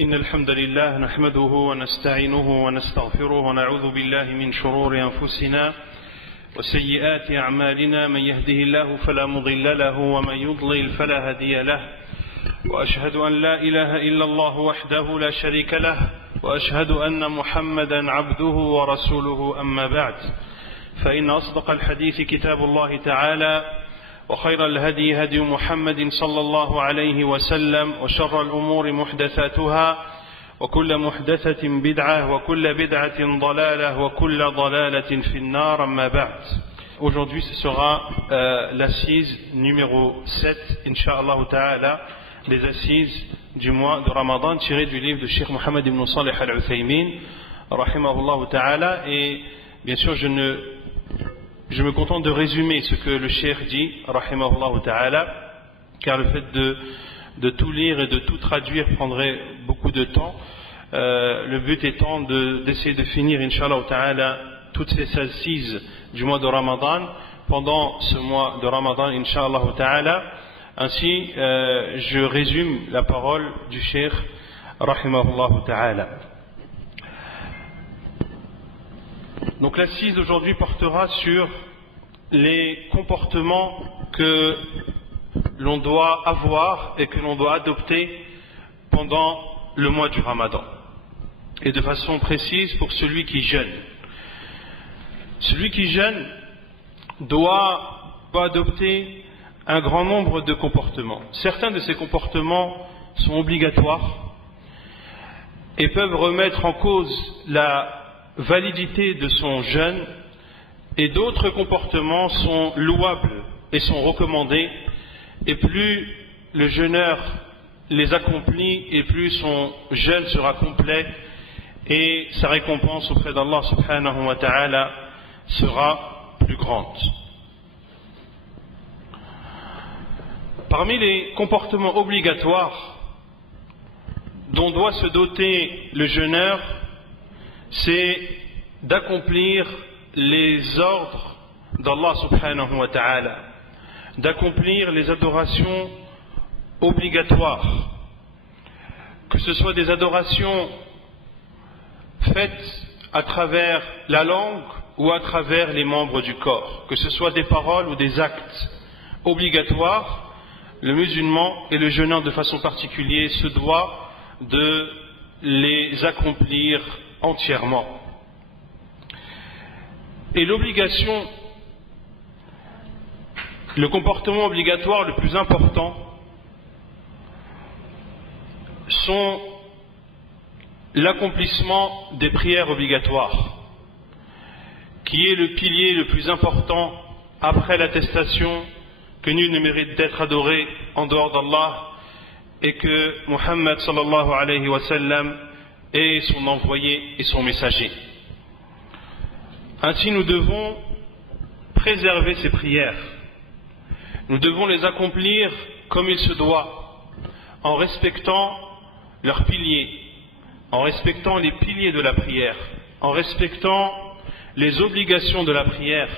إن الحمد لله نحمده ونستعينه ونستغفره ونعوذ بالله من شرور أنفسنا وسيئات أعمالنا من يهده الله فلا مضل له ومن يضلل فلا هادي له وأشهد أن لا إله إلا الله وحده لا شريك له وأشهد أن محمدا عبده ورسوله أما بعد فإن أصدق الحديث كتاب الله تعالى وخير الهدي هدي محمد صلى الله عليه وسلم وشر الأمور محدثاتها وكل محدثة بدعة وكل بدعة ضلالة وكل ضلالة في النار أما بعد. Aujourd'hui ce sera l'assise numéro 7 Inch'Allah Ta'ala, les assises du mois de Ramadan tirées du livre de Cheikh Mohammed ibn Salih al-Uthaymin rahimahullah Ta'ala. Et bien sûr je me contente de résumer ce que le cheikh dit, rahimahullah ta'ala, car le fait de tout lire et de tout traduire prendrait beaucoup de temps. Le but étant d'essayer de finir, inshallah ta'ala, toutes ces assises du mois de Ramadan, pendant ce mois de Ramadan, inshallah ta'ala. Ainsi, je résume la parole du cheikh, rahimahullah ta'ala. Donc l'assise d'aujourd'hui portera sur les comportements que l'on doit avoir et que l'on doit adopter pendant le mois du Ramadan. Et de façon précise pour celui qui jeûne. Celui qui jeûne doit adopter un grand nombre de comportements. Certains de ces comportements sont obligatoires et peuvent remettre en cause la validité de son jeûne, et d'autres comportements sont louables et sont recommandés, et plus le jeûneur les accomplit et plus son jeûne sera complet et sa récompense auprès d'Allah subhanahu wa ta'ala sera plus grande. Parmi les comportements obligatoires dont doit se doter le jeûneur, c'est d'accomplir les ordres d'Allah subhanahu wa ta'ala, d'accomplir les adorations obligatoires, que ce soit des adorations faites à travers la langue ou à travers les membres du corps, que ce soit des paroles ou des actes obligatoires. Le musulman et le jeûneur de façon particulière se doit de les accomplir entièrement. Et l'obligation, le comportement obligatoire le plus important sont l'accomplissement des prières obligatoires, qui est le pilier le plus important après l'attestation que nul ne mérite d'être adoré en dehors d'Allah et que Muhammad sallallahu alayhi wa sallam et son envoyé et son messager. Ainsi nous devons préserver ces prières. Nous devons les accomplir comme il se doit, en respectant leurs piliers, en respectant les piliers de la prière, en respectant les obligations de la prière,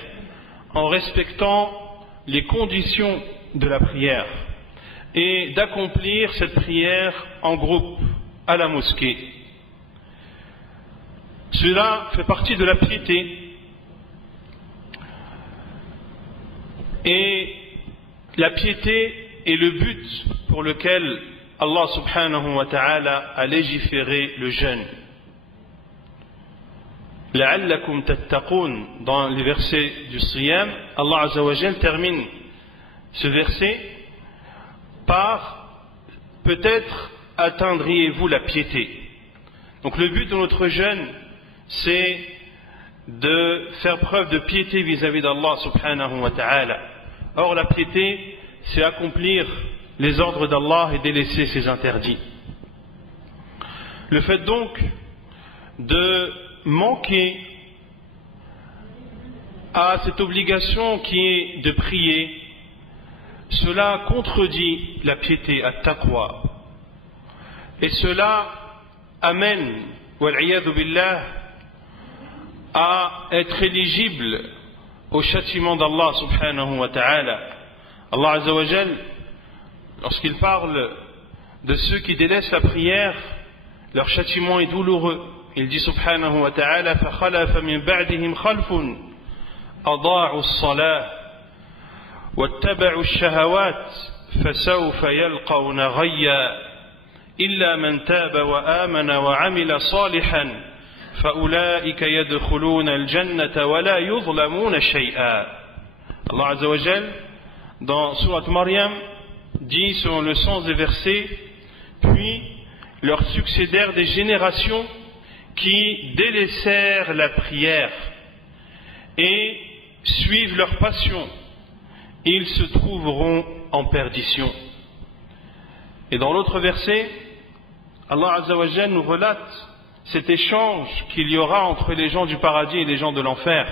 en respectant les conditions de la prière, et d'accomplir cette prière en groupe à la mosquée. Cela fait partie de la piété et la piété est le but pour lequel Allah subhanahu wa ta'ala a légiféré le jeûne. La'allakum tattaqun, dans les versets du Siyam, Allah azza wa jal termine ce verset par peut-être atteindriez-vous la piété. Donc le but de notre jeûne, c'est de faire preuve de piété vis-à-vis d'Allah subhanahu wa ta'ala. Or la piété, c'est accomplir les ordres d'Allah et délaisser ses interdits. Le fait donc de manquer à cette obligation qui est de prier, cela contredit la piété, at-taqwa, et cela amène, wal-'iyadhu billah, à être éligible au châtiment d'Allah subhanahu wa ta'ala. Allah azza wa jal, lorsqu'il parle de ceux qui délaissent la prière, leur châtiment est douloureux. Il dit subhanahu wa ta'ala فَخَلَفَ مِنْ بَعْدِهِمْ خَلْفٌ أَضَاعُوا الصَّلَاةَ وَاتَّبَعُوا الشَّهَوَاتِ فَسَوْفَ يَلْقَوْنَ غَيًّا إِلَّا مَنْ تَابَ وَآمَنَ وَعَمِلَ صَالِحًا فَأُولَئِكَ يَدْخُلُونَ الْجَنَّةَ وَلَا يُظْلَمُونَ شَيْئًا. Allah Azza wa Jal, dans Surat Maryam, dit selon le sens des versets, puis leur succédèrent des générations qui délaissèrent la prière et suivent leur passion, ils se trouveront en perdition. Et dans l'autre verset, Allah Azza wa Jal nous relate cet échange qu'il y aura entre les gens du paradis et les gens de l'enfer.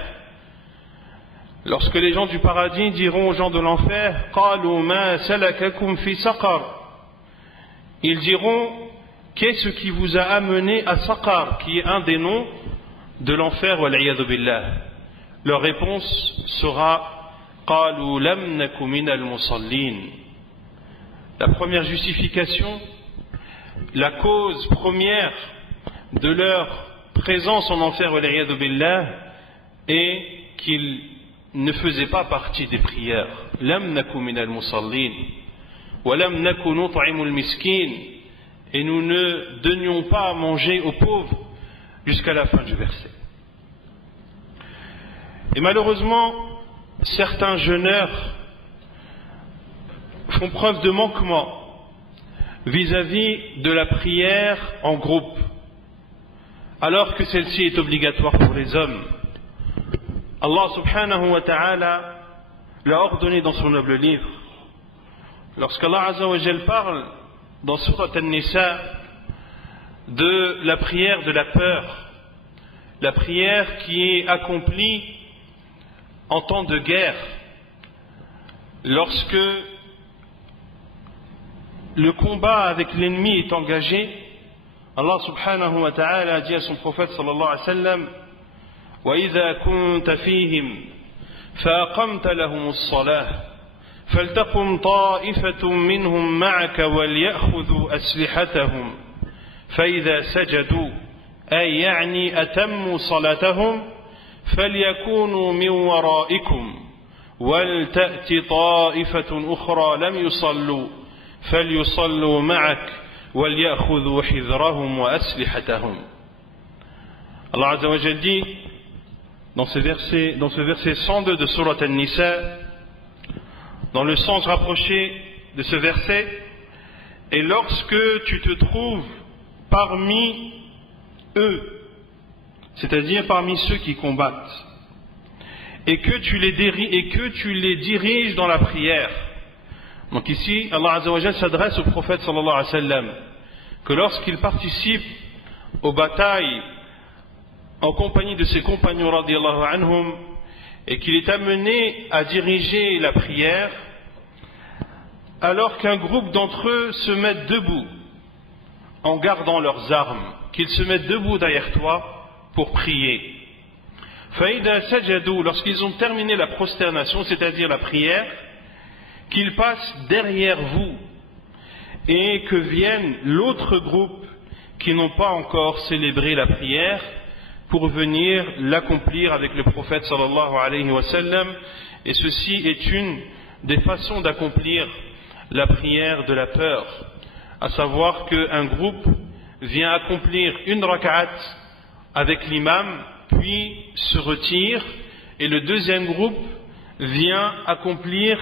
Lorsque les gens du paradis diront aux gens de l'enfer, قَالُوا مَا سَلَكَكُمْ فِي سَقَرٍ, ils diront, qu'est-ce qui vous a amené à Saqar, qui est un des noms de l'enfer, wal-'iyadhu billah. Leur réponse sera قَالُوا لَمْ نَكُ مِنَ الْمُصَلِّينَ. La première justification, la cause première de leur présence en enfer, wal-'iyadhu billah, est qu'ils ne faisaient pas partie des prières. لَمْ نَكُ مِنَ الْمُصَلِّينَ وَلَمْ نَكُ نُطْعِمُ الْمِسْكِينَ. Et nous ne donnions pas à manger aux pauvres, jusqu'à la fin du verset. Et malheureusement, certains jeûneurs font preuve de manquement vis-à-vis de la prière en groupe, alors que celle-ci est obligatoire pour les hommes. Allah subhanahu wa ta'ala l'a ordonné dans son noble livre. Lorsqu'Allah Azza wa Jal parle dans Surat An-Nisa de la prière de la peur, la prière qui est accomplie en temps de guerre, lorsque le combat avec l'ennemi est engagé, Allah subhanahu wa ta'ala a dit à son prophète sallallahu alayhi wa sallam وَإِذَا كُنْتَ فِيهِمْ فَأَقَمْتَ لَهُمُ الصَّلَاةَ فلتقم طائفة منهم معك وليأخذوا أسلحتهم فإذا سجدوا أي يعني أتموا صلاتهم فليكونوا من ورائكم ولتأت طائفة أخرى لم يصلوا فليصلوا معك وليأخذوا حذرهم وأسلحتهم. Allah Azza wa Jal dit dans ce verset 102 de Surat An-Nisa, dans le sens rapproché de ce verset, et lorsque tu te trouves parmi eux, c'est-à-dire parmi ceux qui combattent, et que tu les diriges dans la prière. Donc ici, Allah Azza wa Jal s'adresse au prophète sallallahu alayhi wa sallam, que lorsqu'il participe aux batailles en compagnie de ses compagnons radiyallahu anhum, et qu'il est amené à diriger la prière, alors qu'un groupe d'entre eux se mettent debout en gardant leurs armes, qu'ils se mettent debout derrière toi pour prier. Faïda sajadou, lorsqu'ils ont terminé la prosternation, c'est-à-dire la prière, qu'ils passent derrière vous et que vienne l'autre groupe qui n'ont pas encore célébré la prière pour venir l'accomplir avec le prophète sallallahu alayhi wa sallam. Et ceci est une des façons d'accomplir la prière de la peur, à savoir qu'un groupe vient accomplir une rak'at avec l'imam, puis se retire, et le deuxième groupe vient accomplir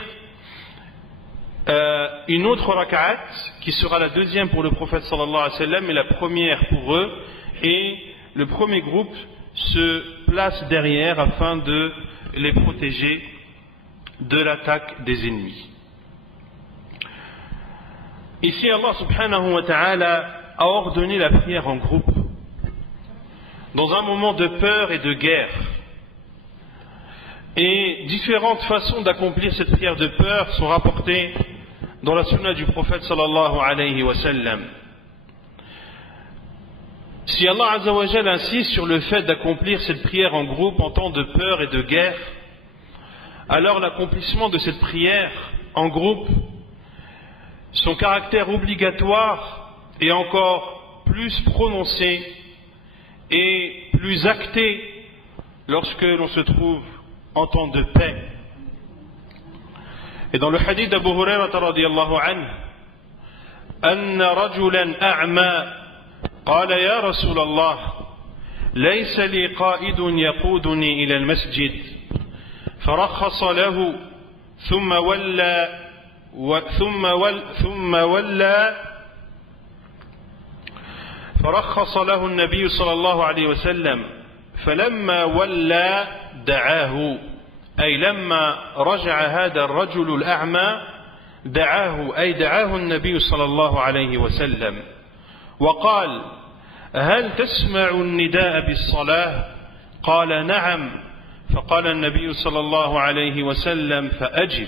une autre rak'at qui sera la deuxième pour le prophète sallallahu alayhi wa sallam et la première pour eux, et le premier groupe se place derrière afin de les protéger de l'attaque des ennemis. Ici, Allah subhanahu wa ta'ala a ordonné la prière en groupe dans un moment de peur et de guerre. Et différentes façons d'accomplir cette prière de peur sont rapportées dans la sunna du prophète sallallahu alayhi wa sallam. Si Allah Azza wa Jal insiste sur le fait d'accomplir cette prière en groupe en temps de peur et de guerre, alors l'accomplissement de cette prière en groupe, son caractère obligatoire et encore plus prononcée et plus actée lorsque l'on se trouve en temps de paix. Et dans le hadith d'Abu Hurayrah radiyallahu anhu, أن رجلا أعمى قال يا رسول الله ليس لي قائد يقودني إلى المسجد فرخص له ثم ولى فرخص له النبي صلى الله عليه وسلم فلما ولى دعاه أي لما رجع هذا الرجل الأعمى دعاه أي دعاه النبي صلى الله عليه وسلم وقال هل تسمع النداء بالصلاة قال نعم فقال النبي صلى الله عليه وسلم فأجب.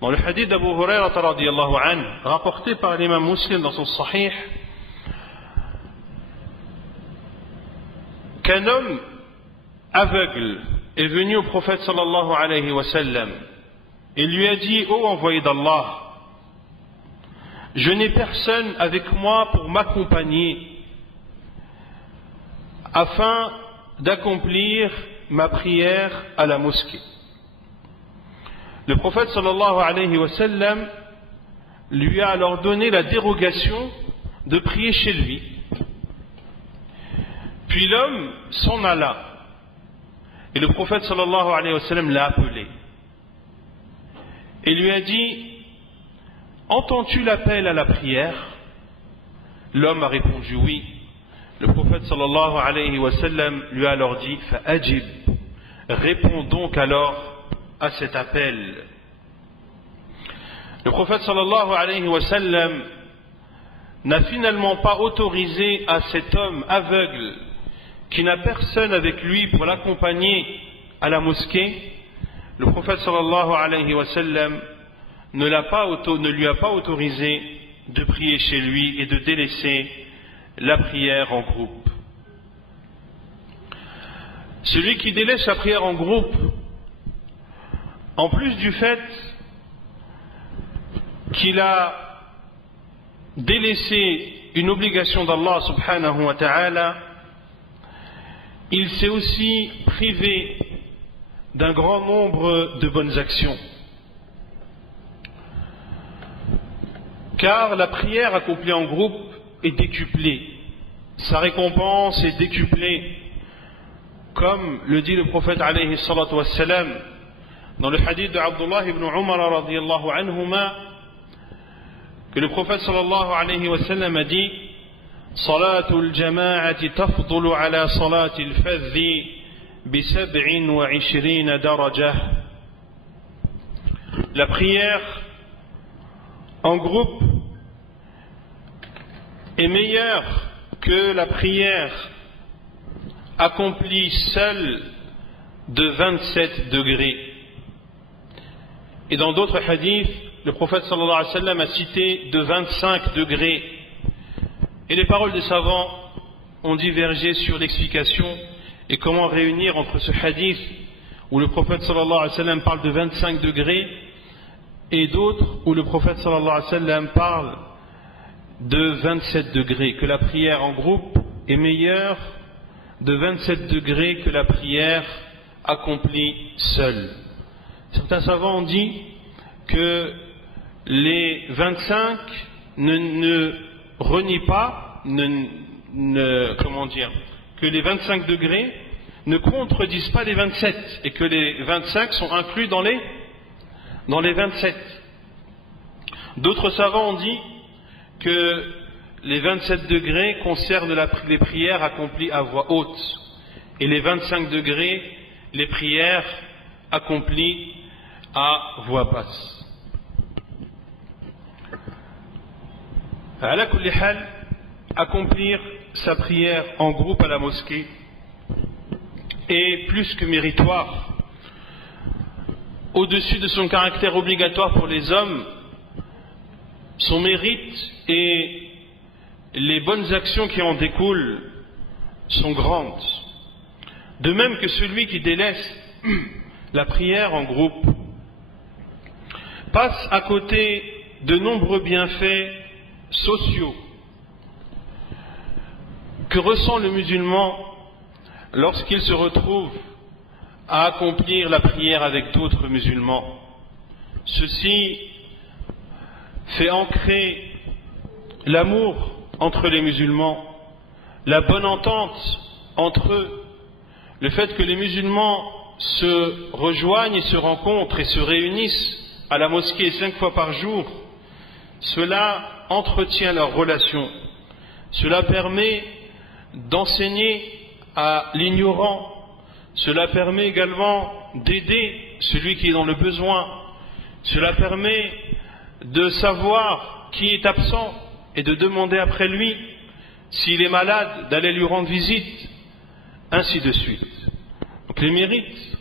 Dans le hadith d'Abu Hurayrah radiyallahu anhu, rapporté par l'imam Muslim dans son Sahih, qu'un homme aveugle est venu au prophète sallallahu alayhi wa sallam et lui a dit: ô envoyé d'Allah, je n'ai personne avec moi pour m'accompagner afin d'accomplir ma prière à la mosquée. Le prophète sallallahu alayhi wa sallam lui a alors donné la dérogation de prier chez lui. Puis l'homme s'en alla et le prophète sallallahu alayhi wa sallam l'a appelé et lui a dit: entends-tu l'appel à la prière? L'homme a répondu oui. Le prophète sallallahu alayhi wa sallam lui a alors dit: fa'ajib, réponds donc alors à cet appel. Le prophète sallallahu alayhi wa sallam n'a finalement pas autorisé à cet homme aveugle qui n'a personne avec lui pour l'accompagner à la mosquée. Le prophète sallallahu alayhi wa sallam ne lui a pas autorisé de prier chez lui et de délaisser la prière en groupe. Celui qui délaisse la prière en groupe, en plus du fait qu'il a délaissé une obligation d'Allah subhanahu wa ta'ala, il s'est aussi privé d'un grand nombre de bonnes actions. Car la prière accomplie en groupe est décuplée, sa récompense est décuplée, comme le dit le prophète alayhi salatu wassalam dans le hadith de Abdullah ibn Umar radiyallahu anhuma, que le prophète sallallahu alayhi wa sallam a dit: Salatul jama'ati tafdulu ala salatil fadhi bi 27 darajah. La prière en groupe est meilleure que la prière accomplie seule de 27 degrés. Et dans d'autres hadiths, le prophète sallallahu alayhi wa sallam a cité de 25 degrés. Et les paroles des savants ont divergé sur l'explication et comment réunir entre ce hadith où le prophète sallallahu alayhi wa sallam parle de 25 degrés et d'autres où le prophète sallallahu alayhi wa sallam parle de 27 degrés, que la prière en groupe est meilleure de 27 degrés que la prière accomplie seule. Certains savants ont dit que les 25 ne renient pas, que les 25 degrés ne contredisent pas les 27 et que les 25 sont inclus dans les 27. D'autres savants ont dit que les 27 degrés concernent les prières accomplies à voix haute et les 25 degrés, les prières accomplies à voix basse. Ala kulli hal, accomplir sa prière en groupe à la mosquée est plus que méritoire. Au-dessus de son caractère obligatoire pour les hommes, son mérite et les bonnes actions qui en découlent sont grandes. De même que celui qui délaisse la prière en groupe passe à côté de nombreux bienfaits sociaux que ressent le musulman lorsqu'il se retrouve à accomplir la prière avec d'autres musulmans. Ceci fait ancrer l'amour entre les musulmans, la bonne entente entre eux, le fait que les musulmans se rejoignent et se rencontrent et se réunissent à la mosquée 5 fois par jour, cela entretient leurs relations. Cela permet d'enseigner à l'ignorant. Cela permet également d'aider celui qui est dans le besoin. Cela permet de savoir qui est absent et de demander après lui, s'il est malade, d'aller lui rendre visite, ainsi de suite. Donc les mérites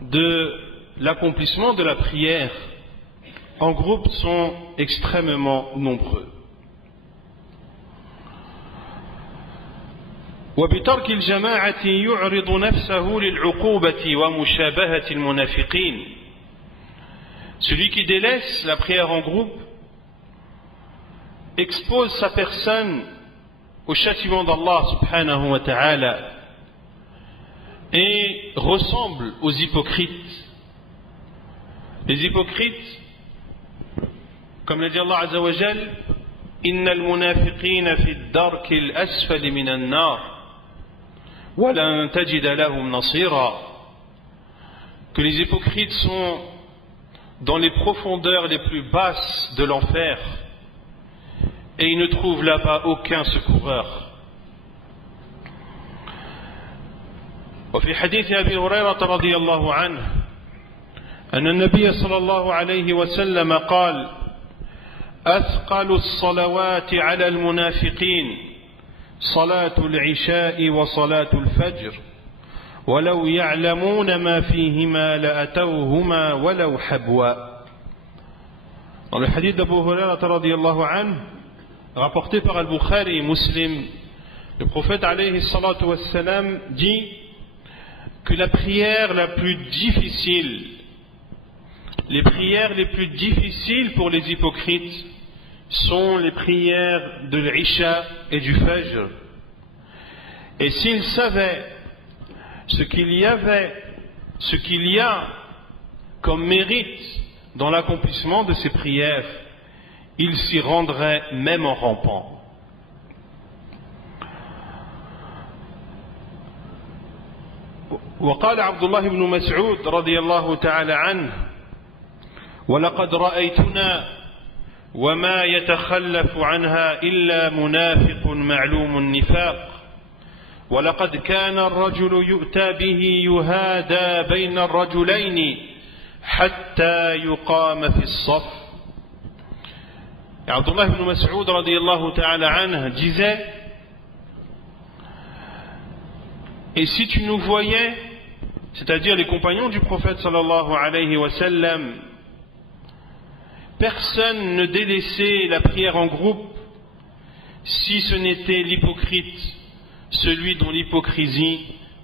de l'accomplissement de la prière en groupe sont extrêmement nombreux. وبترك الجماعة يعرض نفسه للعقوبة ومشابهة المنافقين. Celui qui délaisse la prière en groupe expose sa personne au châtiment d'Allah subhanahu wa ta'ala et ressemble aux hypocrites. Les hypocrites, comme l'a dit Allah Azza wa Jal, إن المنافقين في الدرك الأسفل من النار وَلَن تَجِدَ لَهُمْ نَصِيرًا. Que les hypocrites sont dans les profondeurs les plus basses de l'enfer et ils ne trouvent là-bas aucun secoureur. وفي حديث أبي هريرة رضي الله عنه أن النبي صلى الله عليه وسلم قال أثقل الصلوات على المنافقين صلاة العشاء وصلاة الفجر ولو يعلمون ما فيهما لأتوهما ولو حبوا. Dans le hadith d'Abu Hurairah radiyallahu anhu, rapporté par Al-Bukhari et Muslim, le prophète alayhi salatu wassalam dit que la prière la plus difficile, les prières les plus difficiles pour les hypocrites sont les prières de l'Isha et du Fajr. Et s'ils savaient ce qu'il y a comme mérite dans l'accomplissement de ces prières, ils s'y rendraient même en rampant. وقال عبد الله بن مسعود رضي الله تعالى عنه ولقد رأيتنا وما يتخلف عنها إلا منافق معلوم النفاق ولقد كان الرجل يؤتى به يهادى بين الرجلين حتى يقام في الصف. Abdullah ibn Mas'ud radiyallahu ta'ala anhu disait: et si tu nous voyais, c'est-à-dire les compagnons du prophète sallallahu alayhi wa sallam, personne ne délaissait la prière en groupe si ce n'était l'hypocrite, celui dont l'hypocrisie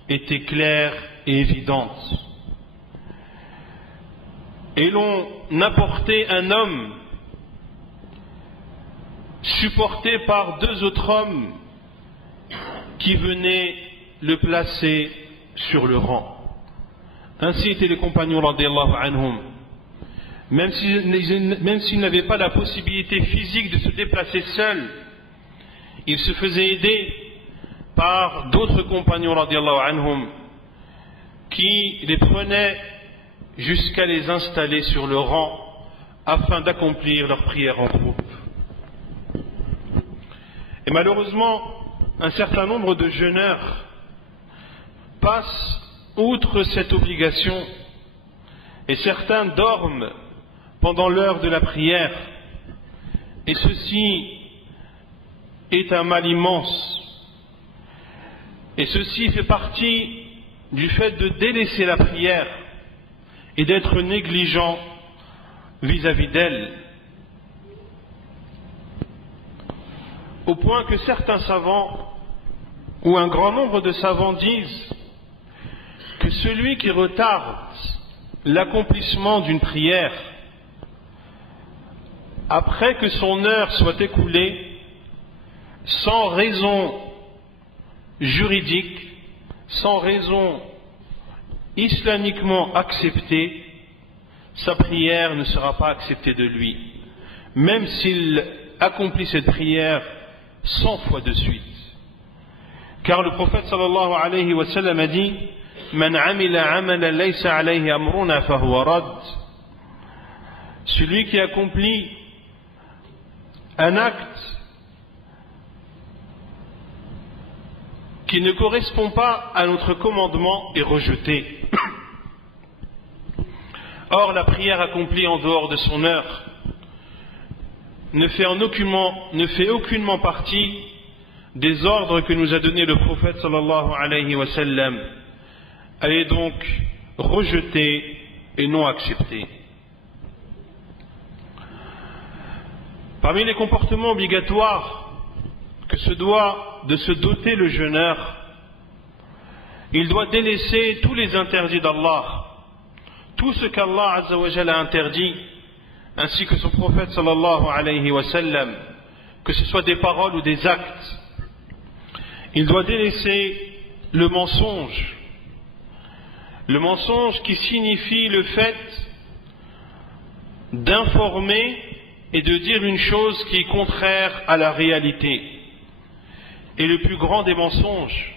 était claire et évidente. Et l'on apportait un homme supporté par deux autres hommes qui venaient le placer sur le rang. Ainsi étaient les compagnons radiyallahu anhum. Même s'ils n'avaient pas la possibilité physique de se déplacer seuls, ils se faisaient aider par d'autres compagnons radiyallahu anhum qui les prenaient jusqu'à les installer sur le rang afin d'accomplir leur prière en groupe. Et malheureusement, un certain nombre de jeûneurs passent outre cette obligation et certains dorment pendant l'heure de la prière, et ceci est un mal immense, et ceci fait partie du fait de délaisser la prière et d'être négligent vis-à-vis d'elle, au point que certains savants ou un grand nombre de savants disent que celui qui retarde l'accomplissement d'une prière après que son heure soit écoulée, sans raison juridique, sans raison islamiquement acceptée, sa prière ne sera pas acceptée de lui, même s'il accomplit cette prière 100 fois de suite. Car le prophète sallallahu alayhi wa sallam a dit: Man amila amalan laysa alayhi amruna fahuwa rad. Celui qui accomplit un acte qui ne correspond pas à notre commandement est rejeté. Or, la prière accomplie en dehors de son heure ne fait aucunement partie des ordres que nous a donnés le prophète sallallahu alayhi wa sallam. Elle est donc rejetée et non acceptée. Parmi les comportements obligatoires que se doit de se doter le jeûneur, il doit délaisser tous les interdits d'Allah, tout ce qu'Allah Azza wa Jalla a interdit, ainsi que son prophète sallallahu alayhi wa sallam, que ce soit des paroles ou des actes. Il doit délaisser le mensonge qui signifie le fait d'informer et de dire une chose qui est contraire à la réalité. Et le plus grand des mensonges,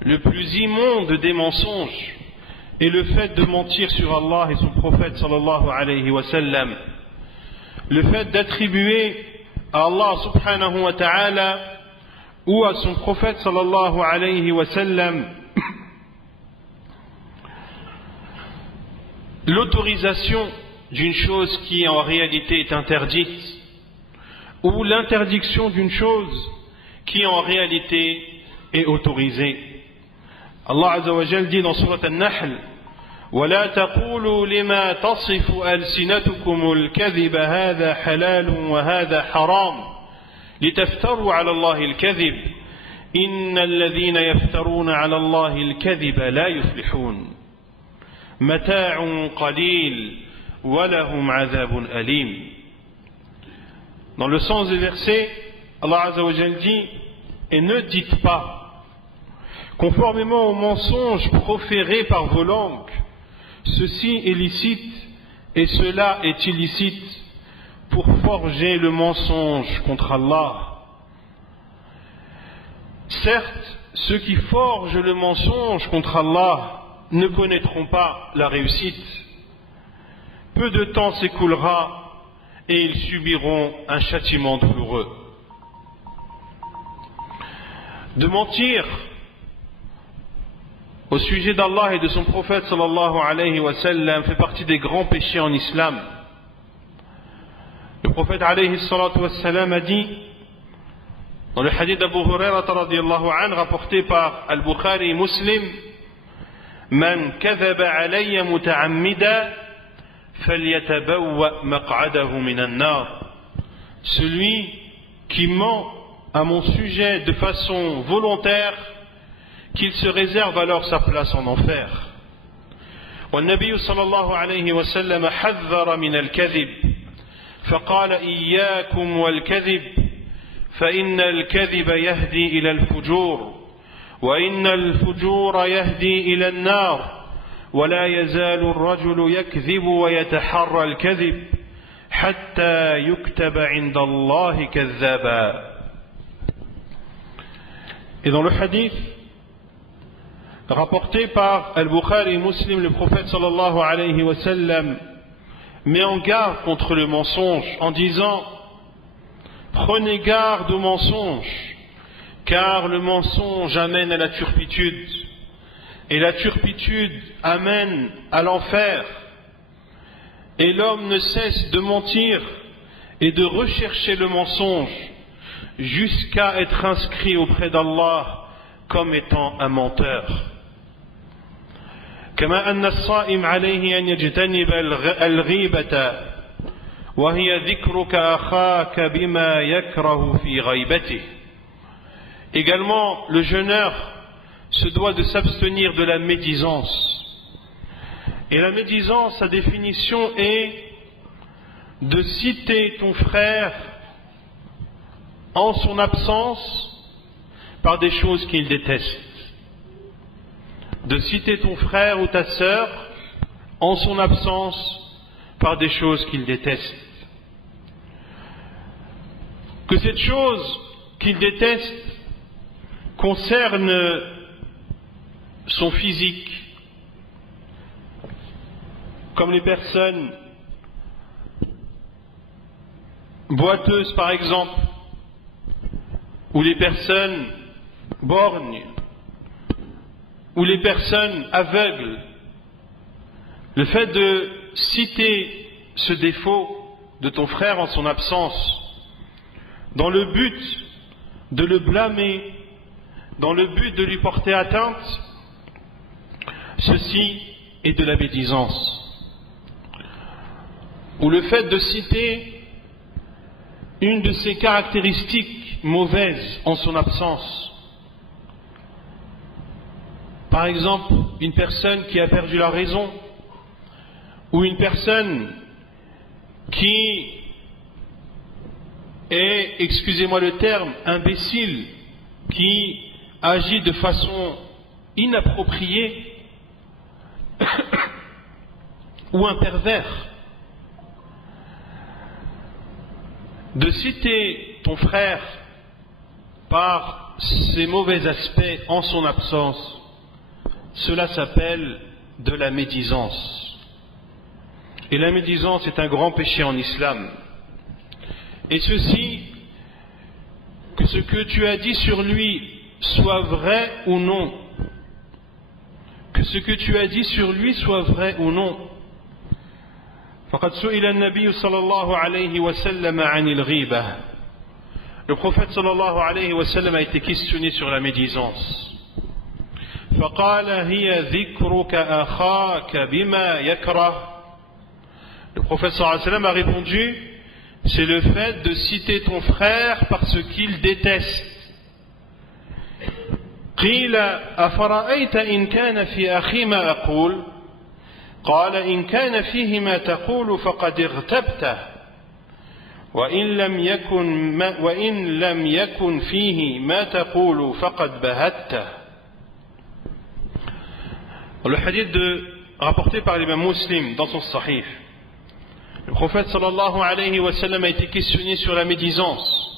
le plus immonde des mensonges, est le fait de mentir sur Allah et son prophète sallallahu alayhi wa sallam. Le fait d'attribuer à Allah subhanahu wa ta'ala ou à son prophète sallallahu alayhi wa sallam l'autorisation d'une chose qui en réalité est interdite, ou l'interdiction d'une chose qui en réalité est autorisée. Allah Azza wa Jal dit dans Surat An-Nahl: وَلَا تَقُولُوا لِمَا تَصِفُ أَلْسِنَتُكُمُ الْكَذِبَ هَذَا حَلَالٌ وَهَذَا حَرَامٌ لِتَفْتَرُوا عَلَى اللَّهِ الْكَذِبَ إِنَّ الَّذِينَ يَفْتَرُونَ عَلَى اللَّهِ الْكَذِبَ لَا يُفْلِحُونَ مَتَاعٌ قَلِيلٌ وَلَهُمْ عَذَابٌ أَلِيمٌ. Dans le sens du verset, Allah Azza wa Jal dit: et ne dites pas, conformément aux mensonges proférés par vos langues, ceci est licite et cela est illicite, pour forger le mensonge contre Allah. Certes, ceux qui forgent le mensonge contre Allah ne connaîtront pas la réussite. Peu de temps s'écoulera et ils subiront un châtiment douloureux. De mentir au sujet d'Allah et de son prophète sallallahu alayhi wa sallam fait partie des grands péchés en islam. Le prophète alayhi salatu wa sallam a dit dans le hadith d'Abu Hurairah radiyallahu anhu rapporté par Al-Bukhari et Muslim: Man kadhaba alayya muta'ammida falyatabawwa maq'adahu minan nar. Celui qui ment à mon sujet de façon volontaire, qu'il se réserve alors sa place en enfer. والنبي صلى الله عليه وسلم حذر من الكذب فقال إياكم والكذب فإن الكذب يهدي إلى الفجور وإن الفجور يهدي إلى النار ولا يزال الرجل يكذب ويتحرى الكذب حتى يكتب عند الله كذابا. Et dans le hadith rapporté par Al-Bukhari et Muslim, le prophète sallallahu alayhi wa sallam met en garde contre le mensonge en disant: prenez garde au mensonge, car le mensonge amène à la turpitude et la turpitude amène à l'enfer, et l'homme ne cesse de mentir et de rechercher le mensonge jusqu'à être inscrit auprès d'Allah comme étant un menteur. كما أن الصائم عليه أن يجتنب الغيبة وهي ذكرك أخاك بما يكره في غيبته. Également, le jeûneur se doit de s'abstenir de la médisance. Et la médisance, sa définition est de citer ton frère en son absence, par des choses qu'il déteste. De citer ton frère ou ta sœur en son absence par des choses qu'il déteste. Que cette chose qu'il déteste concerne son physique, comme les personnes boiteuses par exemple, ou les personnes borgnes, ou les personnes aveugles. Le fait de citer ce défaut de ton frère en son absence, dans le but de le blâmer, dans le but de lui porter atteinte, ceci est de la médisance. Ou le fait de citer une de ses caractéristiques mauvaises en son absence. Par exemple, une personne qui a perdu la raison, ou une personne qui est, excusez-moi le terme, imbécile, qui agit de façon inappropriée, ou un pervers. De citer ton frère par ses mauvais aspects en son absence, cela s'appelle de la médisance. Et la médisance est un grand péché en islam. Et ceci, que ce que tu as dit sur lui soit vrai ou non, que ce que tu as dit sur lui soit vrai ou non. فقد سئل النبي صلى الله عليه وسلم عن الغيبة. Le prophète صلى الله عليه وسلم a été questionné sur la médisance. فقال هي ذكرك أخاك بما يكره. Le prophète صلى الله عليه وسلم a répondu, c'est le fait de citer ton frère par ce qu'il déteste. قيل أفرأيت إن كان في أخي ما أقول؟ قال إن كان فيه ما تقول فقد اغتبته وإن لم يكن فيه ما تقول فقد بهته. Le hadith rapporté par l'imam Muslim dans son Sahih, le prophète sallallahu alayhi wa sallam a été questionné sur la médisance.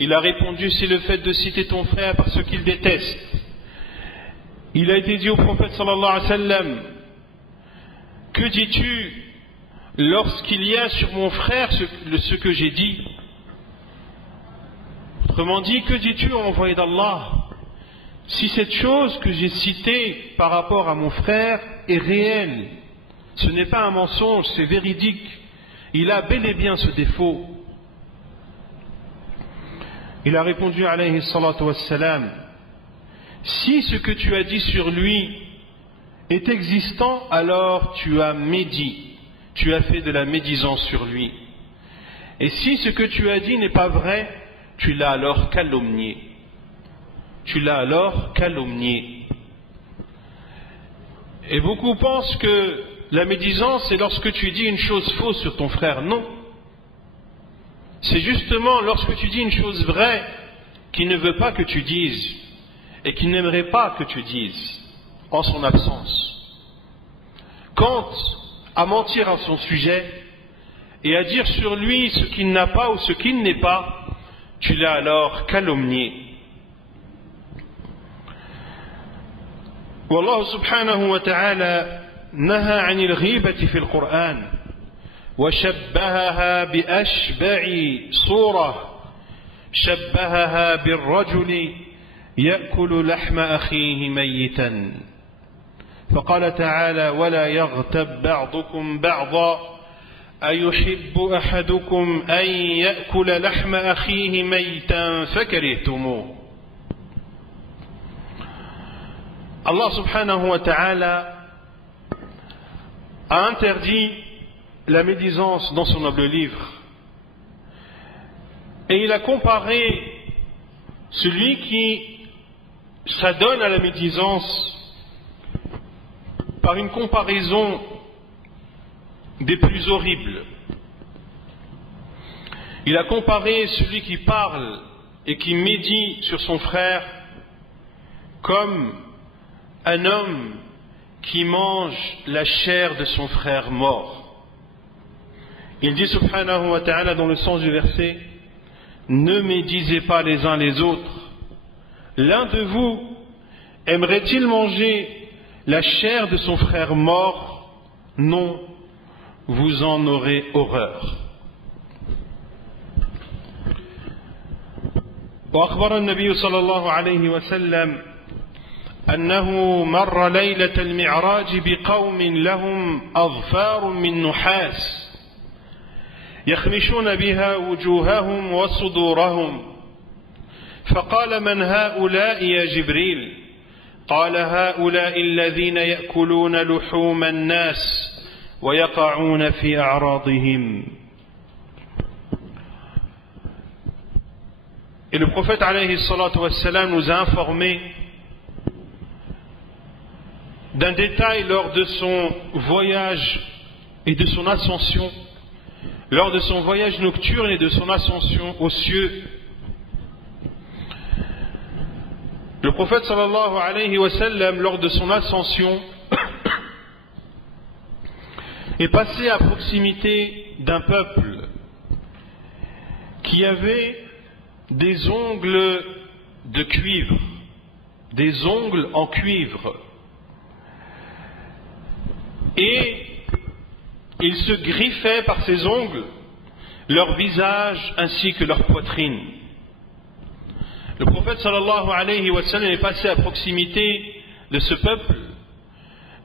Il a répondu, c'est le fait de citer ton frère par ce qu'il déteste. Il a été dit au prophète sallallahu alayhi wa sallam, que dis-tu lorsqu'il y a sur mon frère ce que j'ai dit? Autrement dit, que dis-tu, envoyé d'Allah, si cette chose que j'ai citée par rapport à mon frère est réelle? Ce n'est pas un mensonge, c'est véridique. Il a bel et bien ce défaut. Il a répondu, alayhi salatu wassalam, si ce que tu as dit sur lui est existant, alors tu as médit, tu as fait de la médisance sur lui. Et si ce que tu as dit n'est pas vrai, tu l'as alors calomnié. Tu l'as alors calomnié. Et beaucoup pensent que la médisance, c'est lorsque tu dis une chose fausse sur ton frère. Non. C'est justement lorsque tu dis une chose vraie qu'il ne veut pas que tu dises et qu'il n'aimerait pas que tu dises en son absence. Quant à mentir à son sujet et à dire sur lui ce qu'il n'a pas ou ce qu'il n'est pas, tu l'as alors calomnié. والله سبحانه وتعالى نهى عن الغيبة في القرآن وشبهها بأشبع صورة شبهها بالرجل يأكل لحم أخيه ميتا فقال تعالى ولا يغتب بعضكم بعضا أيحب أحدكم أن يأكل لحم أخيه ميتا فكرهتموه. Allah subhanahu wa ta'ala a interdit la médisance dans son noble livre. Et il a comparé celui qui s'adonne à la médisance par une comparaison des plus horribles. Il a comparé celui qui parle et qui médit sur son frère comme un homme qui mange la chair de son frère mort. Il dit subhanahu wa ta'ala dans le sens du verset: ne médisez pas les uns les autres. L'un de vous aimerait-il manger la chair de son frère mort? Non, vous en aurez horreur. وأخبر النبي صلى الله عليه وسلم أنه مر ليلة المعراج بقوم لهم أظفار من نحاس يخمشون بها وجوههم وصدورهم، فقال: من هؤلاء يا جبريل؟ قال: هؤلاء الذين يأكلون لحوم الناس ويقعون في أعراضهم. Et le prophète alayhi salatu wassalam nous a informé d'un détail lors de son voyage et de son ascension, lors de son voyage nocturne et de son ascension aux cieux. Le prophète sallallahu alayhi wa sallam, lors de son ascension, est passé à proximité d'un peuple qui avait des ongles de cuivre, des ongles en cuivre, et ils se griffaient par ces ongles leur visage ainsi que leur poitrine. Le prophète sallallahu alayhi wa sallam est passé à proximité de ce peuple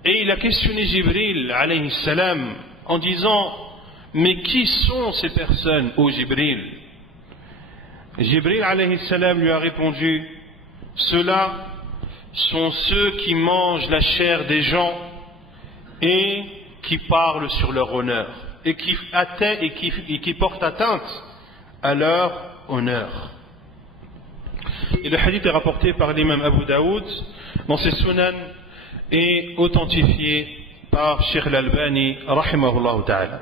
et il a questionné Jibril alayhi salam en disant: mais qui sont ces personnes, ô Jibril? Jibril alayhi salam lui a répondu: ceux-là sont ceux qui mangent la chair des gens et qui parlent sur leur honneur et qui portent atteinte à leur honneur. Et le hadith est rapporté par l'imam Abu Daoud dans ses sunan et authentifié par Sheikh al-Albani rahimahullah ta'ala.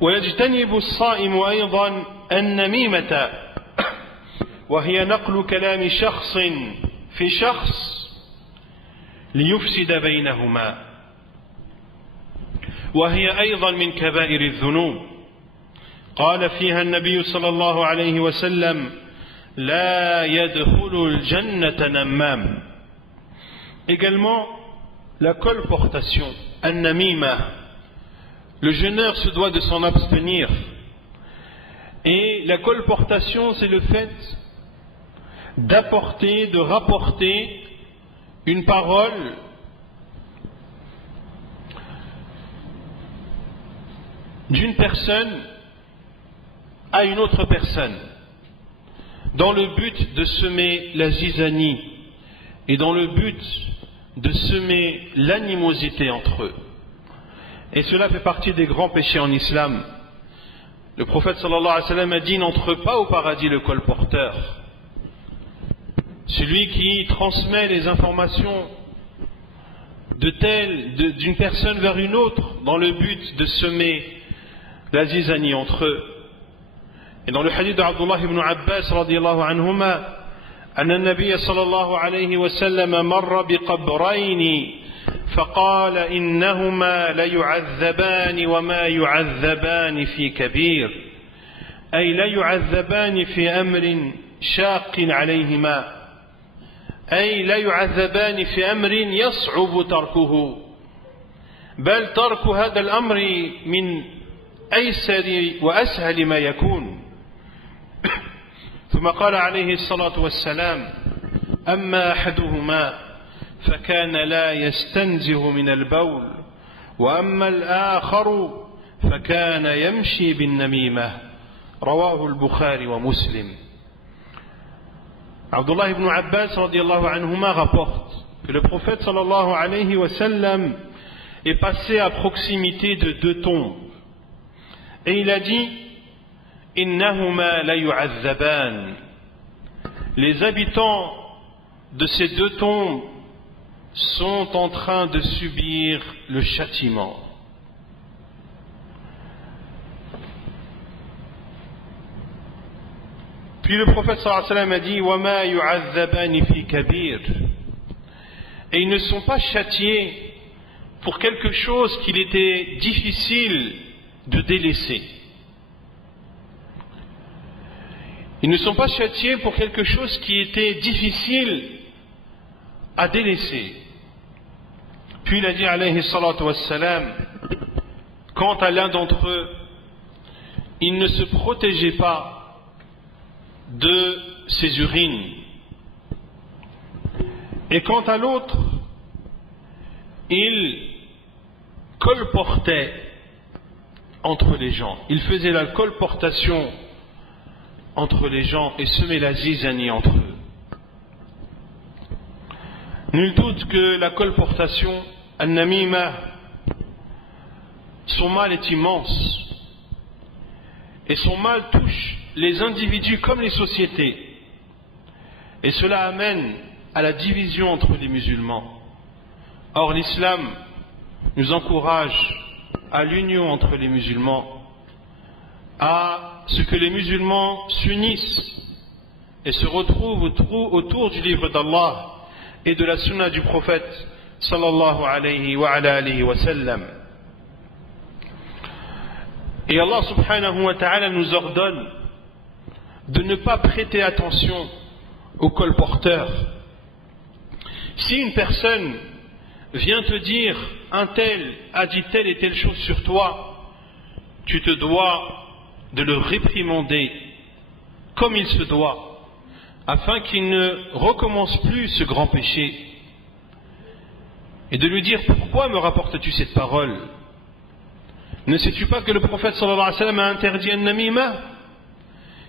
ويجتنب الصائم أيضا النميمة وهي نقل كلام شخص في شخص ليفسد بينهما، وهي أيضا من كبائر الذنوب. قال فيها النبي صلى الله عليه وسلم: لا يدخل الجنة نمام. Également la colportation, an-namima. Le jeûneur se doit de s'en abstenir. Et la colportation, c'est le fait d'apporter, de rapporter une parole d'une personne à une autre personne, dans le but de semer la zizanie et dans le but de semer l'animosité entre eux. Et cela fait partie des grands péchés en islam. Le prophète sallallahu alayhi wa sallam a dit: n'entre pas au paradis le colporteur, celui qui transmet les informations d'une personne vers une autre dans le but de semer la zizanie entre eux. Et dans le hadith d'Abdullah ibn Abbas radiyallahu anhuma, أن النبي صلى الله عليه وسلم مر بقبرين فقال: إنهما ليعذبان وما يعذبان في كبير، أي لا يعذبان في أمر شاق عليهما، أي لا يعذبان في أمر يصعب تركه، بل ترك هذا الأمر من أيسر وأسهل ما يكون. ثم قال عليه الصلاة والسلام: أما أحدهما فكان لا يستنزه من البول، وأما الآخر فكان يمشي بالنميمة. رواه البخاري ومسلم. Abdullah ibn Abbas radiyallahu anhuma rapporte que le prophète sallallahu alayhi wa sallam est passé à proximité de deux tombes et il a dit: Innahuma la yu'azzaban. Les habitants de ces deux tombes sont en train de subir le châtiment. Puis le prophète sallallahu alayhi wa sallam a dit وَمَا يُعَذَّبَانِ فِي كَبِيرٍ. Et ils ne sont pas châtiés pour quelque chose qu'il était difficile de délaisser. Ils ne sont pas châtiés pour quelque chose qui était difficile à délaisser. Puis il a dit alayhi salatu wassalam, quant à l'un d'entre eux, il ne se protégeait pas de ses urines. Et quant à l'autre, il colportait entre les gens. Il faisait la colportation entre les gens et semait la zizanie entre eux. Nul doute que la colportation, al-namima, son mal est immense. Et son mal touche les individus comme les sociétés. Et cela amène à la division entre les musulmans. Or, l'islam nous encourage à l'union entre les musulmans, à ce que les musulmans s'unissent et se retrouvent autour du livre d'Allah et de la sunna du prophète sallallahu alayhi wa sallam. Et Allah subhanahu wa ta'ala nous ordonne de ne pas prêter attention aux colporteurs. Si une personne vient te dire un tel a dit telle et telle chose sur toi, tu te dois de le réprimander comme il se doit, afin qu'il ne recommence plus ce grand péché, et de lui dire pourquoi me rapportes-tu cette parole? Ne sais-tu pas que le prophète sallallahu alayhi wa sallam a interdit an-namima?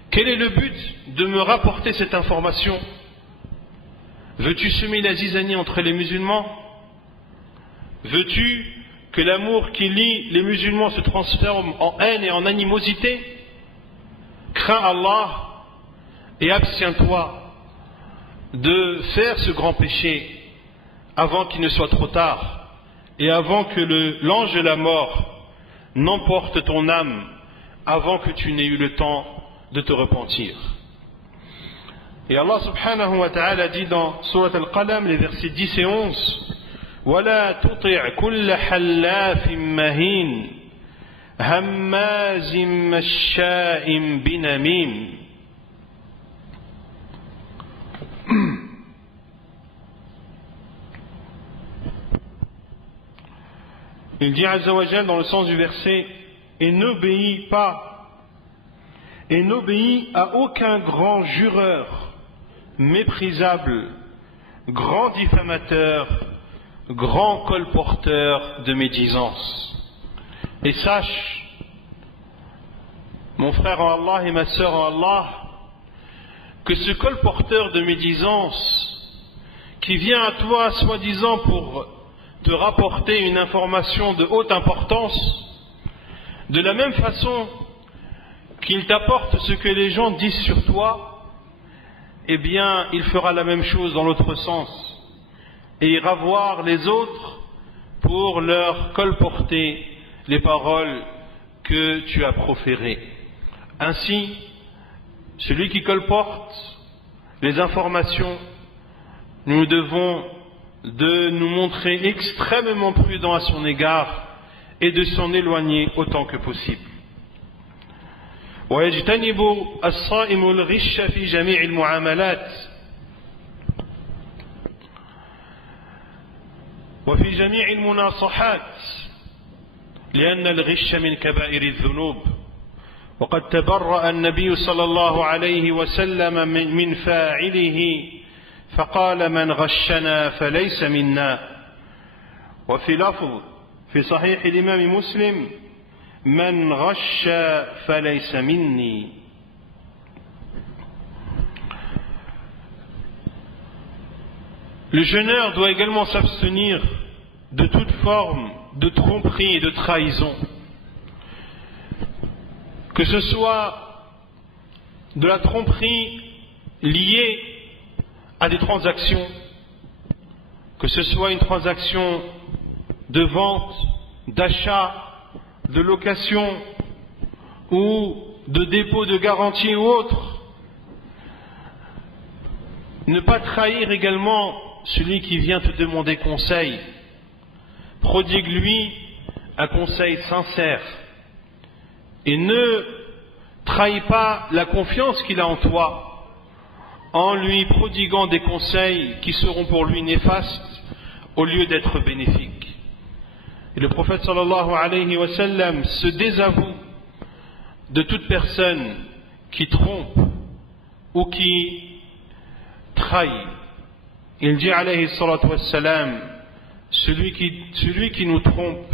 Quel est le but de me rapporter cette information? Veux-tu semer la zizanie entre les musulmans? Veux-tu que l'amour qui lie les musulmans se transforme en haine et en animosité? Crains Allah et abstiens-toi de faire ce grand péché avant qu'il ne soit trop tard et avant que l'ange de la mort n'emporte ton âme avant que tu n'aies eu le temps de te repentir. Et Allah subhanahu wa ta'ala dit dans Surat Al-Qalam, les versets 10 et 11, وَلَا تُطِعْ كُلَّ حَلَّافٍ مَهِينٍ هَمَّازٍ مَشَّاءٍ بِنَمِيمٍ. Il dit Azza wa Jal dans le sens du verset, et n'obéis à aucun grand jureur, méprisable, grand diffamateur, grand colporteur de médisance. Et sache, mon frère en Allah et ma sœur en Allah, que ce colporteur de médisance qui vient à toi soi-disant pour te rapporter une information de haute importance, de la même façon qu'il t'apporte ce que les gens disent sur toi, eh bien il fera la même chose dans l'autre sens et ira voir les autres pour leur colporter les paroles que tu as proférées. Ainsi, celui qui colporte les informations, nous devons de nous montrer extrêmement prudents à son égard et de s'en éloigner autant que possible. ويجتنب الصائم الغش في جميع المعاملات وفي جميع المناصحات لأن الغش من كبائر الذنوب وقد تبرأ النبي صلى الله عليه وسلم من فاعله فقال من غشنا فليس منا. وفي لفظ في صحيح الإمام مسلم من غش فليس مني. Le jeûneur doit également s'abstenir de toute forme de tromperie et de trahison, que ce soit de la tromperie liée à des transactions, que ce soit une transaction de vente, d'achat, de location ou de dépôt de garantie ou autre, Ne pas trahir également celui qui vient te demander conseil. Prodigue-lui un conseil sincère. Et ne trahis pas la confiance qu'il a en toi en lui prodiguant des conseils qui seront pour lui néfastes au lieu d'être bénéfiques. Et le prophète sallallahu alayhi wa sallam se désavoue de toute personne qui trompe ou qui trahit. Il dit alayhi salatu wa sallam, celui qui nous trompe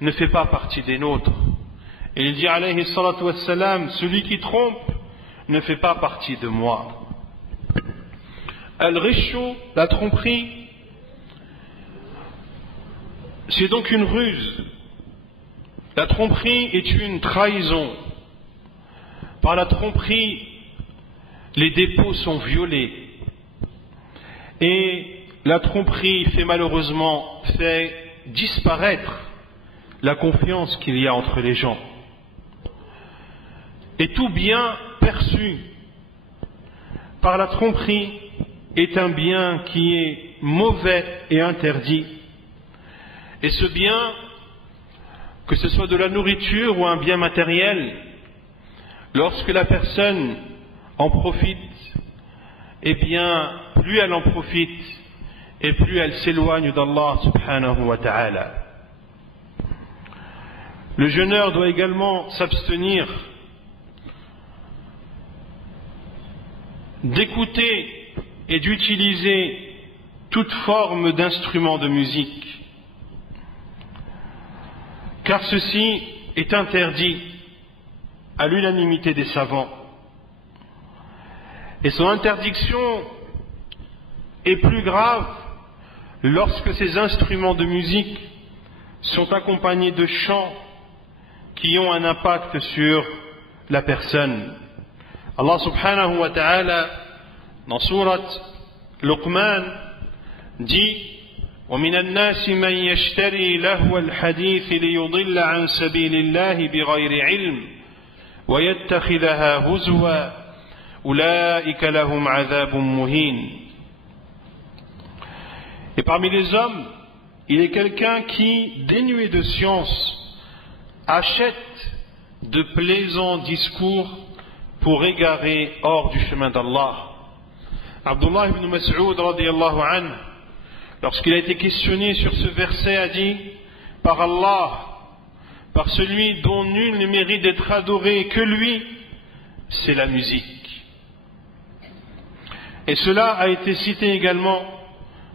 ne fait pas partie des nôtres. Et il dit alayhi salatu wa sallam, celui qui trompe ne fait pas partie de moi. Al-Rishu, la tromperie, c'est donc une ruse. La tromperie est une trahison. Par la tromperie, les dépôts sont violés. Et la tromperie fait disparaître la confiance qu'il y a entre les gens. Et tout bien perçu par la tromperie est un bien qui est mauvais et interdit. Et ce bien, que ce soit de la nourriture ou un bien matériel, lorsque la personne en profite, eh bien, plus elle en profite et plus elle s'éloigne d'Allah subhanahu wa ta'ala. Le jeûneur doit également s'abstenir d'écouter et d'utiliser toute forme d'instrument de musique, car ceci est interdit à l'unanimité des savants. Et son interdiction est plus grave lorsque ces instruments de musique sont accompagnés de chants qui ont un impact sur la personne. Allah subhanahu wa ta'ala, dans surat Luqman, dit وَمِنَ النَّاسِ مَنْ يَشْتَرِي لَهْوَ الْحَدِيثِ لِيُضِلَّ عَنْ سَبِيلِ اللَّهِ بِغَيْرِ عِلْمٍ وَيَتَّخِذَهَا هُزُوًا أُولَئِكَ لَهُمْ عَذَابٌ مُهِينٌ. Et parmi les hommes, il est quelqu'un qui, dénué de science, achète de plaisants discours pour égarer hors du chemin d'Allah. Abdullah ibn Mas'ud radiyallahu anhu, lorsqu'il a été questionné sur ce verset, a dit: par Allah, par celui dont nul ne mérite d'être adoré que lui, c'est la musique. Et cela a été cité également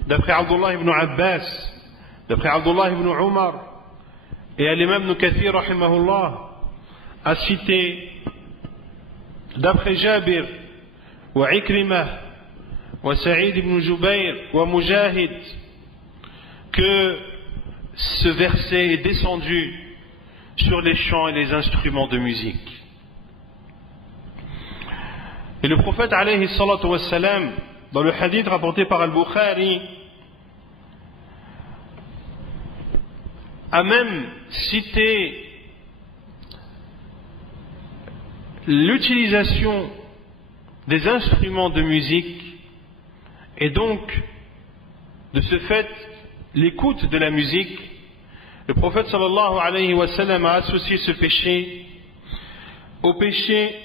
d'après Abdullah ibn Abbas, d'après Abdullah ibn Umar, et l'imam Ibn Kathir rahimahullah a cité d'après Jabir wa Ikrimah wa Sa'id ibn Jubayr wa Mujahid que ce verset est descendu sur les chants et les instruments de musique. Et le prophète alayhi salatu wassalam, dans le hadith rapporté par Al-Bukhari, a même cité l'utilisation des instruments de musique et donc de ce fait l'écoute de la musique. Le prophète sallallahu alayhi wa sallam a associé ce péché au péché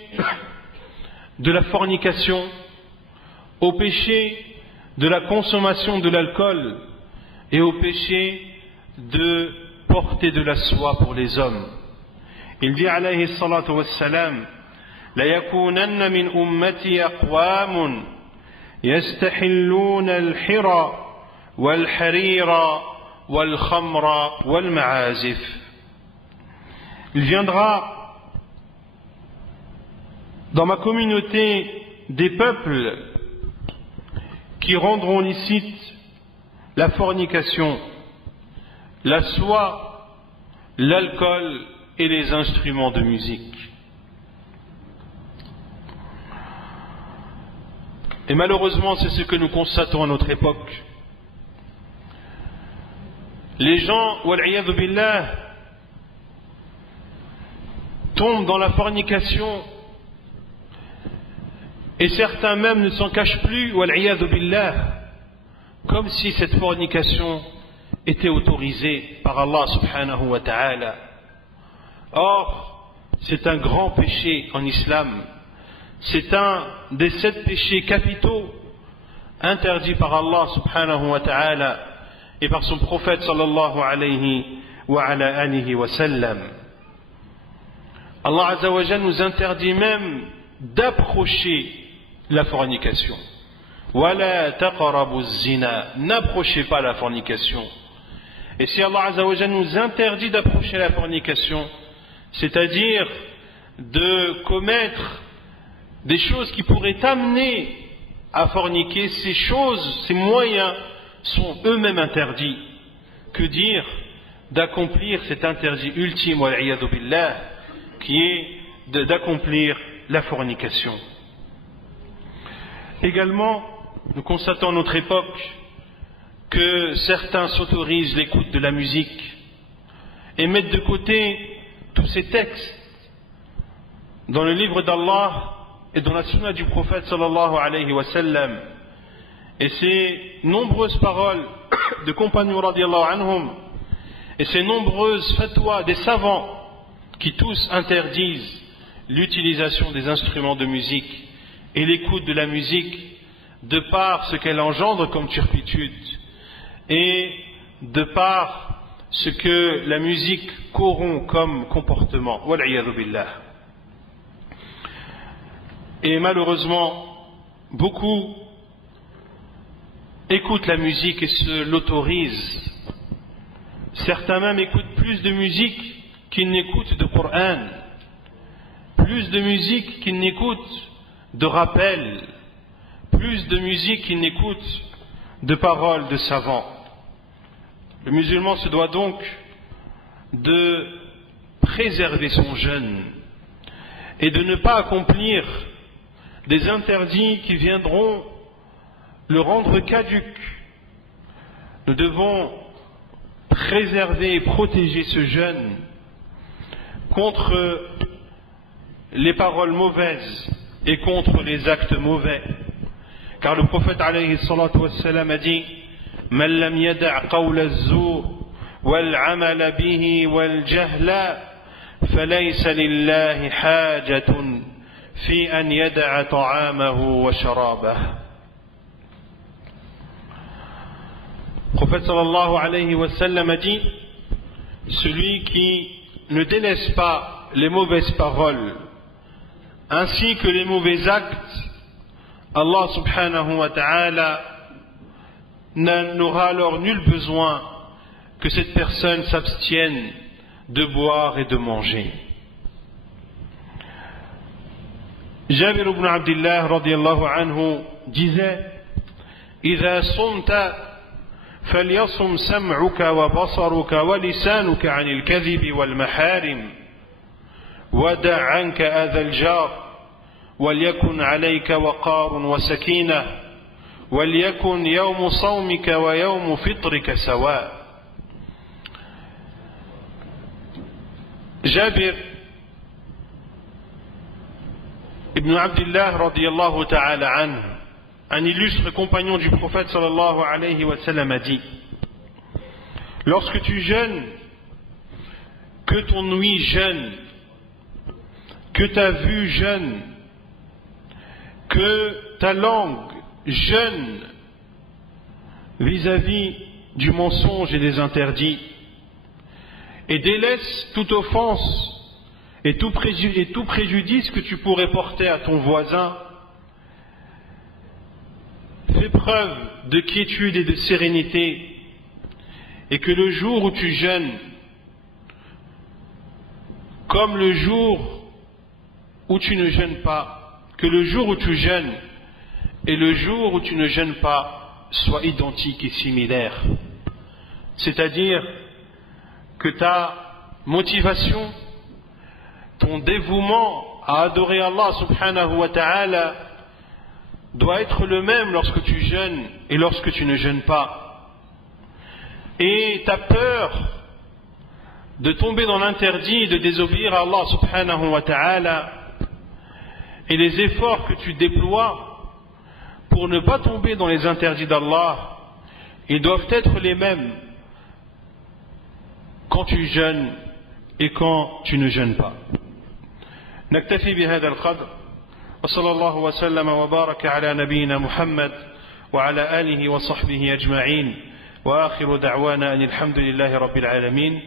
de la fornication, au péché de la consommation de l'alcool et au péché de porter de la soie pour les hommes. Il dit alayhi salatu wassalam: la yakunanna min ummati aqwamun yastahilluna al-hira wal-harira wal-khamra wal-ma'azif. Il viendra dans ma communauté des peuples qui rendront licite la fornication, la soie, l'alcool et les instruments de musique. Et malheureusement, c'est ce que nous constatons à notre époque. Les gens, wal-'iyadhu billah, tombent dans la fornication Et certains même ne s'en cachent plus, wal-'iyadhu billah, comme si cette fornication était autorisée par Allah subhanahu wa ta'ala. Or, c'est un grand péché en islam. C'est un des 7 péchés capitaux interdits par Allah subhanahu wa ta'ala et par son prophète sallallahu alayhi wa ala alihi wa sallam. Allah azza wa jalla nous interdit même d'approcher la fornication. Wala taqrabu zina, n'approchez pas la fornication. Et si Allah azza wa jalla nous interdit d'approcher la fornication, c'est-à-dire de commettre des choses qui pourraient amener à forniquer, ces choses, ces moyens sont eux-mêmes interdits. Que dire d'accomplir cet interdit ultime, wal-'iyadhu billah, qui est d'accomplir la fornication. Également, nous constatons à notre époque que certains s'autorisent l'écoute de la musique et mettent de côté tous ces textes dans le livre d'Allah et dans la sunna du prophète sallallahu alayhi wa sallam, et ces nombreuses paroles de compagnons radiyallahu anhum et ces nombreuses fatwas des savants qui tous interdisent l'utilisation des instruments de musique et l'écoute de la musique de par ce qu'elle engendre comme turpitude et de par ce que la musique corrompt comme comportement. Wal-'iyadhu billah. Et malheureusement, beaucoup écoutent la musique et se l'autorisent. Certains même écoutent plus de musique qu'ils n'écoutent de Coran, plus de musique qu'ils n'écoutent de rappel, plus de musique qu'ils n'écoutent de paroles de savants. Le musulman se doit donc de préserver son jeûne et de ne pas accomplir des interdits qui viendront le rendre caduc. Nous devons préserver et protéger ce jeûne contre les paroles mauvaises et contre les actes mauvais. Car le prophète alayhi salatu wassalam a dit: Man lam yada' qawla az-zur wal 'amala bihi wal jahla falaysa lillahi hajatun fi an yada'a ta'amahu wa sharabahu. Le prophète sallallahu alayhi wa sallam a dit: celui qui ne délaisse pas les mauvaises paroles ainsi que les mauvais actes, Allah subhanahu wa ta'ala n'aura alors nul besoin que cette personne s'abstienne de boire et de manger. Jabir ibn Abdullah radiyallahu anhu disait: إذا صمت فليصم سمعك وبصرك ولسانك عن الكذب والمحارم ودع عنك أذى الجار وليكن عليك وقار وسكينة وليكن يوم صومك ويوم فطرك سواء. Jabir ibn Abdullah radiyallahu ta'ala anhu, un illustre compagnon du prophète sallallahu alayhi wa sallam, a dit: lorsque tu jeûnes, que ton ouïe jeûne, que ta vue jeûne, que ta langue jeûne vis-à-vis du mensonge et des interdits, et délaisse toute offense et tout préjudice que tu pourrais porter à ton voisin. Fais preuve de quiétude et de sérénité, et que le jour où tu jeûnes, comme le jour où tu ne jeûnes pas, que le jour où tu jeûnes et le jour où tu ne jeûnes pas soient identiques et similaires. C'est-à-dire que ta motivation, ton dévouement à adorer Allah subhanahu wa ta'ala doit être le même lorsque tu jeûnes et lorsque tu ne jeûnes pas. Et ta peur de tomber dans l'interdit et de désobéir à Allah subhanahu wa ta'ala et les efforts que tu déploies pour ne pas tomber dans les interdits d'Allah, ils doivent être les mêmes quand tu jeûnes et quand tu ne jeûnes pas. نكتفي بهذا القدر وصلى الله وسلم وبارك على نبينا محمد وعلى آله وصحبه أجمعين وآخر دعوانا أن الحمد لله رب العالمين